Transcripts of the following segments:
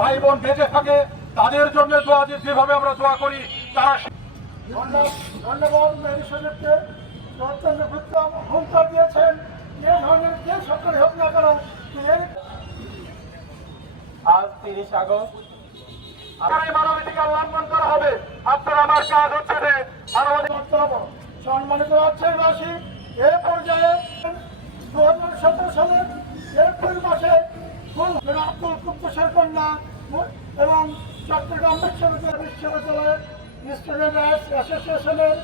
ভাই বোন বেঁচে থাকে, তাদের জন্য দোয়া যেভাবে আমরা দোয়া করি, তারা ধন্যবাদ করা হবে। কাজ হচ্ছে সম্মানিত রাজশাহীবাসী, এ পর্যায়ে দু হাজার সতেরো সালের এপ্রিল মাসে আব্দুল কন্যা এবং চট্টগ্রাম বিশ্ববিদ্যালয় বিশ্ববিদ্যালয়ের স্টুডেন্ট অ্যাসোসিয়েশনের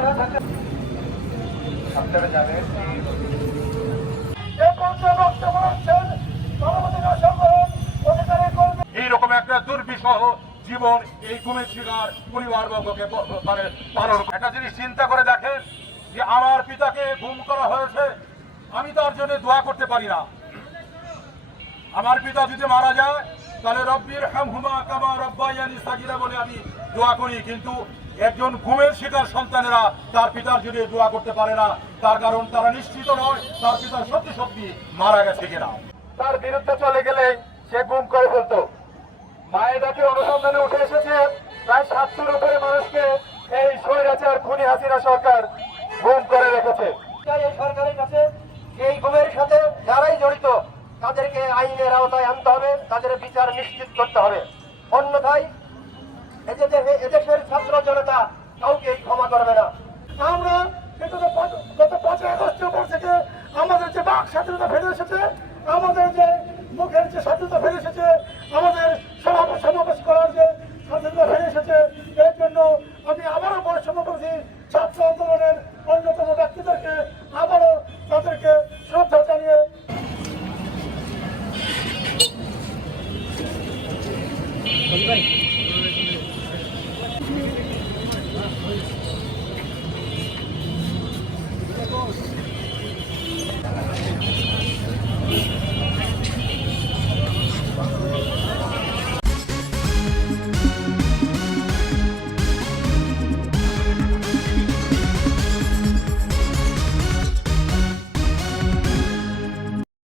হয়ে থাকে আপনারা জানেন এইরকম একটা দুর্বিষহ জীবন এই কুমের শিকার পরিবারবর্গকে মানে পালন একটা জিনিস চিন্তা করে দেখেন যে আমার পিতাকে গুম করা হয়েছে, আমি তার জন্য দোয়া করতে পারি না। আমার পিতা যদি মারা যায়, তাহলে রব্বির হামহুমা কামা রব্বাইয়ানি সাগিরা বলে আমি দোয়া করি। কিন্তু একজন ঘুমের শিকার সন্তানেরা তার পিতার জন্য দোয়া করতে পারে না। তার কারণ তারা নিশ্চিত নয় তার পিতা সত্যি সত্যি মারা গেছে কিনা। তার বিরুদ্ধে চলে গেলে সে গুম করে ফেলতো। মায়ের ডাকে অনুসন্ধানে উঠে এসেছে প্রায় সাতশোর উপরে মানুষকে এই স্বৈরাচার খুনি হাসিনা সরকার গুম করে রেখেছে। তাই এই সরকারের কাছে এই গুমের সাথে যারাই জড়িত তাদেরকে আইনের আওতায় আনতে হবে তাদের বিচার নিশ্চিত করতে হবে। অন্যথায় এদেশের এদেশের ছাত্র জনতা কাউকে ক্ষমা করবে না। আমরা গত পাঁচই আগস্টের পর থেকে আমাদের যে বাক স্বাধীনতা ফিরে এসেছে, আমাদের যে মুখের যে স্বাধীনতা ফিরে এসেছে, আমাদের সমাবেশ সমাবেশ করার যে স্বাধীনতা ফিরে এসেছে, এর জন্য আমি আবারও পরিশ্রম করছি ছাত্র আন্দোলনের অন্যতম ব্যক্তিদেরকে আবারও তাদেরকে শ্রদ্ধা জানিয়ে ভাই